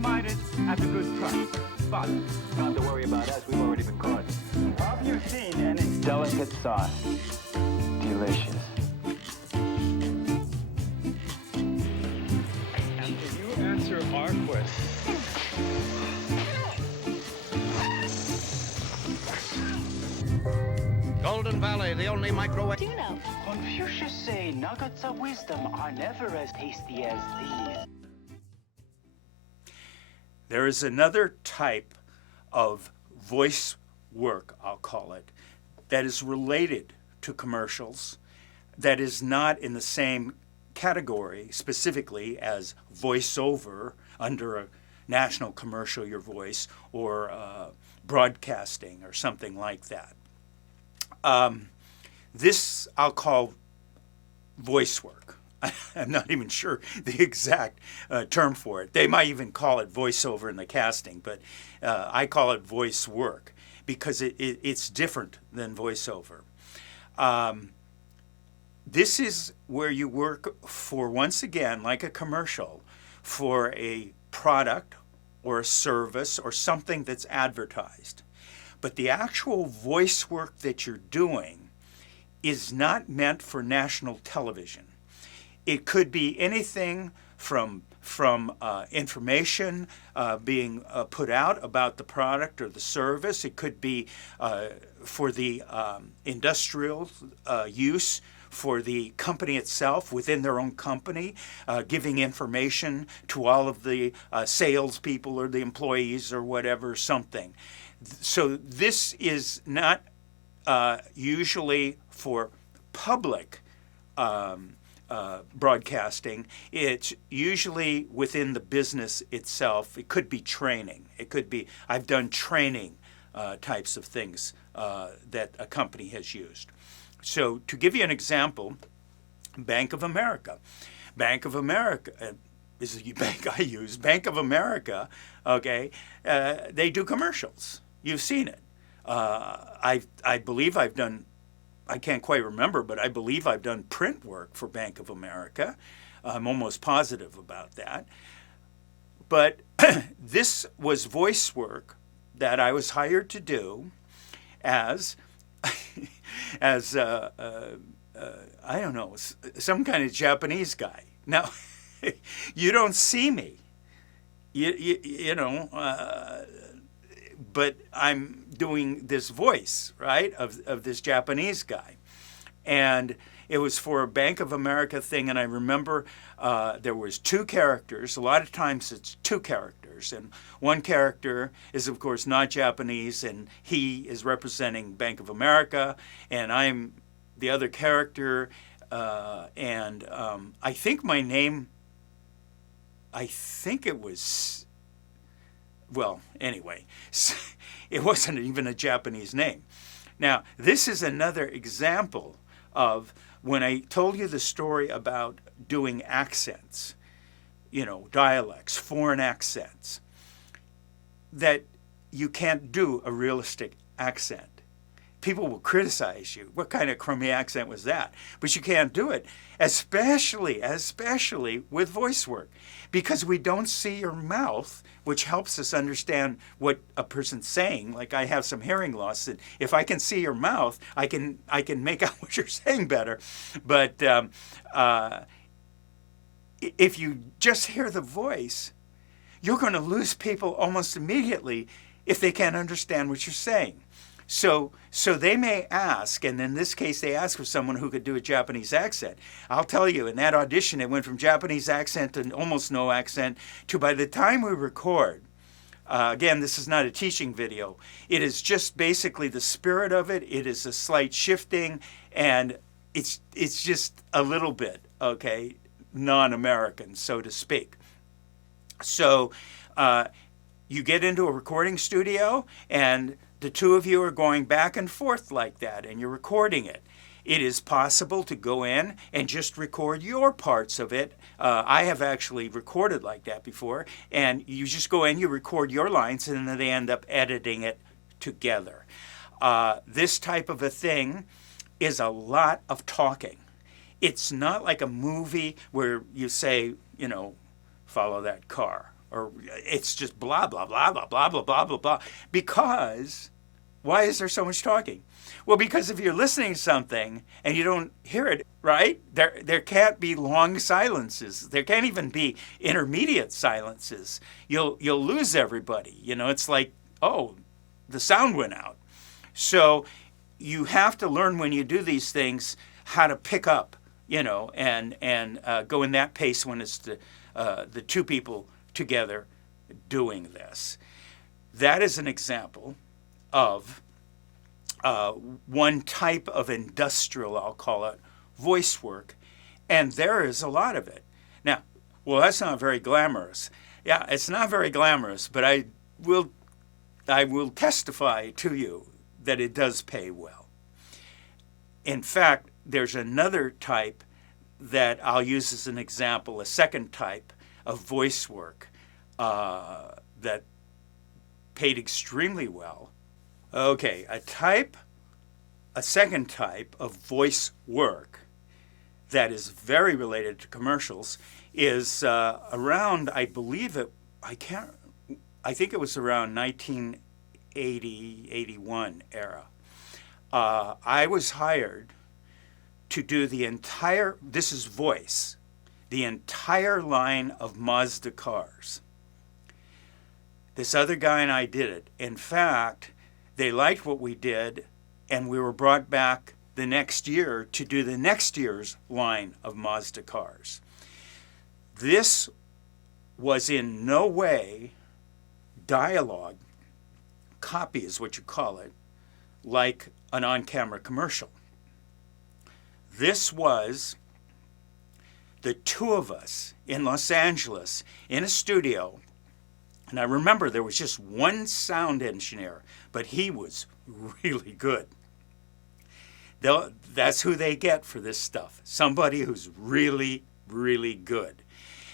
miners at a good price. But not to worry about us, we've already been caught. have you seen any Delicate sauce. Delicious. And can you answer our question? Golden Valley, the only microwave. Do you know? Confucius say nuggets of wisdom are never as tasty as these. There is another type of voice work, I'll call it, that is related to commercials, that is not in the same category specifically as voiceover under a national commercial, your voice, or broadcasting or something like that. This I'll call voice work. I'm not even sure the exact term for it. They might even call it voiceover in the casting, but I call it voice work because it's different than voiceover. This is where you work for, once again, like a commercial, for a product or a service or something that's advertised. But the actual voice work that you're doing is not meant for national television. It could be anything from information being put out about the product or the service. It could be for the industrial use, for the company itself within their own company, giving information to all of the salespeople or the employees or whatever, something. So this is not usually for public broadcasting. It's usually within the business itself. It could be training. It could be, I've done training types of things that a company has used. So to give you an example, Bank of America. Bank of America is the bank I use. Bank of America, okay, they do commercials. You've seen it. I believe I've done, I can't quite remember, but I believe I've done print work for Bank of America. I'm almost positive about that. But this was voice work that I was hired to do as, I don't know, some kind of Japanese guy. Now, you don't see me, you know, but I'm doing this voice, right, of this Japanese guy. And it was for a Bank of America thing, and I remember there was two characters. A lot of times it's two characters, and one character is, of course, not Japanese, and he is representing Bank of America, and I'm the other character, and I think my name, I think it was, well, anyway, it wasn't even a Japanese name. Now, this is another example of when I told you the story about doing accents, you know, dialects, foreign accents, that you can't do a realistic accent. People will criticize you. What kind of crummy accent was that? But you can't do it, especially with voice work, because we don't see your mouth, which helps us understand what a person's saying. Like I have some hearing loss, and if I can see your mouth, I can make out what you're saying better. But if you just hear the voice, you're going to lose people almost immediately if they can't understand what you're saying. So they may ask, and in this case they asked for someone who could do a Japanese accent. I'll tell you, in that audition it went from Japanese accent to almost no accent to, by the time we record, again, this is not a teaching video, it is just basically the spirit of it. It is a slight shifting, and it's just a little bit, okay, non-American, so to speak. So you get into a recording studio, and the two of you are going back and forth like that, and you're recording it. It is possible to go in and just record your parts of it. I have actually recorded like that before, and you just go in, you record your lines, and then they end up editing it together. This type of a thing is a lot of talking. It's not like a movie where you say, you know, follow that car, or it's just blah, blah, blah, blah, blah, blah, blah, blah, blah. Because, why is there so much talking? Well, because if you're listening to something and you don't hear it, right, there can't be long silences. There can't even be intermediate silences. You'll lose everybody. You know, it's like, oh, the sound went out. So you have to learn when you do these things how to pick up, you know, and go in that pace when it's the two people together doing this. That is an example of one type of industrial, I'll call it, voice work, and there is a lot of it. Now, well, that's not very glamorous. Yeah, it's not very glamorous, but I will testify to you that it does pay well. In fact, there's another type that I'll use as an example, a second type of voice work that paid extremely well. Okay, a second type of voice work that is very related to commercials is around, I think it was around 1980, 81 era. I was hired to do the entire line of Mazda cars. This other guy and I did it. In fact, they liked what we did, and we were brought back the next year to do the next year's line of Mazda cars. This was in no way dialogue, copy is what you call it, like an on-camera commercial. This was the two of us in Los Angeles in a studio, and I remember there was just one sound engineer, but he was really good. That's who they get for this stuff, somebody who's really, really good.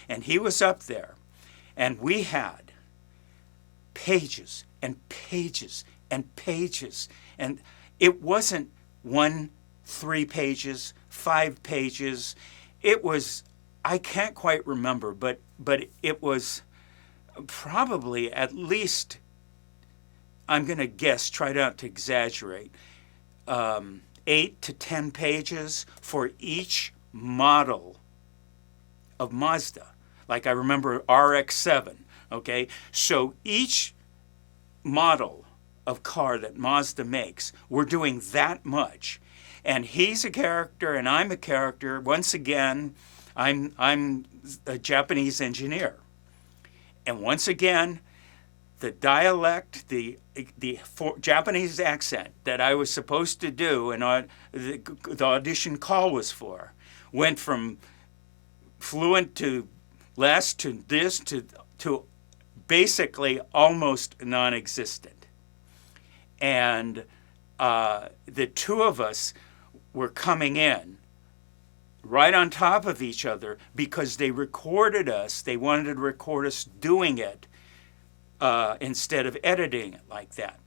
And he was up there, and we had pages and pages and pages, and it wasn't 3 pages, 5 pages. It was, I can't quite remember, but it was probably at least, I'm going to guess, try not to exaggerate, 8 to 10 pages for each model of Mazda. Like I remember RX-7, okay? So each model of car that Mazda makes, we're doing that much. And he's a character and I'm a character. Once again, I'm a Japanese engineer. And once again, the dialect, the Japanese accent that I was supposed to do and the audition call was for, went from fluent to less to this to basically almost non-existent. And the two of us were coming in right on top of each other because they recorded us. They wanted to record us doing it instead of editing it like that.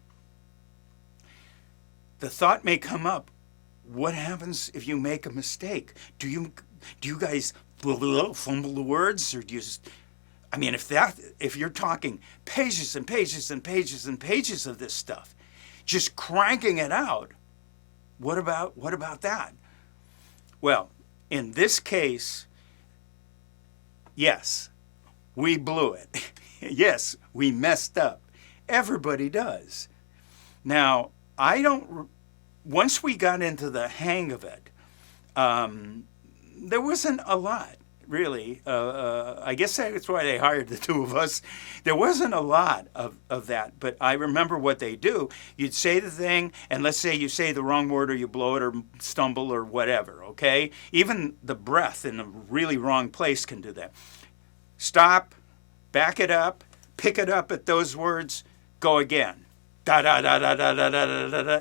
The thought may come up, what happens if you make a mistake? Do you guys fumble the words, or do you just, I mean, if you're talking pages and pages and pages and pages of this stuff, just cranking it out, what about that? Well, in this case, yes, we blew it. Yes, we messed up. Everybody does. Now, once we got into the hang of it, there wasn't a lot, really. I guess that's why they hired the two of us. There wasn't a lot of that, but I remember what they do. You'd say the thing, and let's say you say the wrong word or you blow it or stumble or whatever, okay? Even the breath in a really wrong place can do that. Stop, back it up, pick it up at those words, go again. Da da da da da da da da da.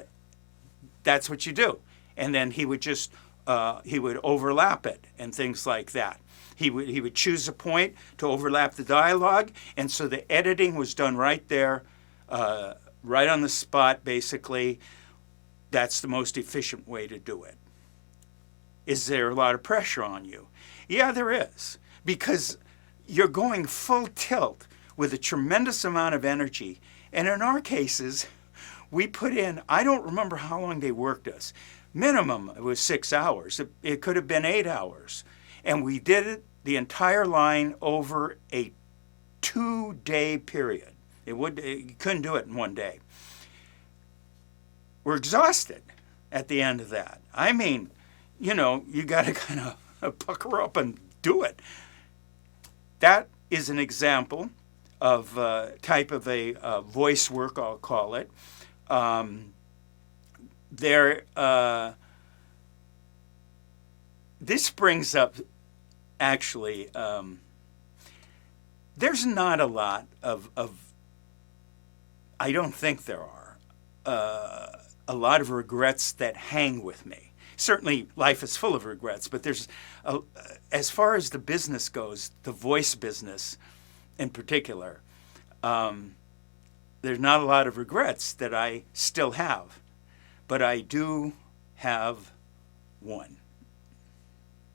That's what you do. And then he would just he would overlap it and things like that. He would choose a point to overlap the dialogue, and so the editing was done right there, right on the spot, basically. That's the most efficient way to do it. Is there a lot of pressure on you? Yeah, there is, because you're going full tilt with a tremendous amount of energy. And in our cases, we put in, I don't remember how long they worked us. Minimum, it was 6 hours. It could have been 8 hours. And we did it, the entire line, over a 2-day period. You couldn't do it in one day. We're exhausted at the end of that. I mean, you got to kind of pucker up and do it. That is an example of type of a voice work, I'll call it. This brings up, actually, there's not a lot of I don't think there are, a lot of regrets that hang with me. Certainly life is full of regrets, but there's, as far as the business goes, the voice business in particular, there's not a lot of regrets that I still have, but I do have one.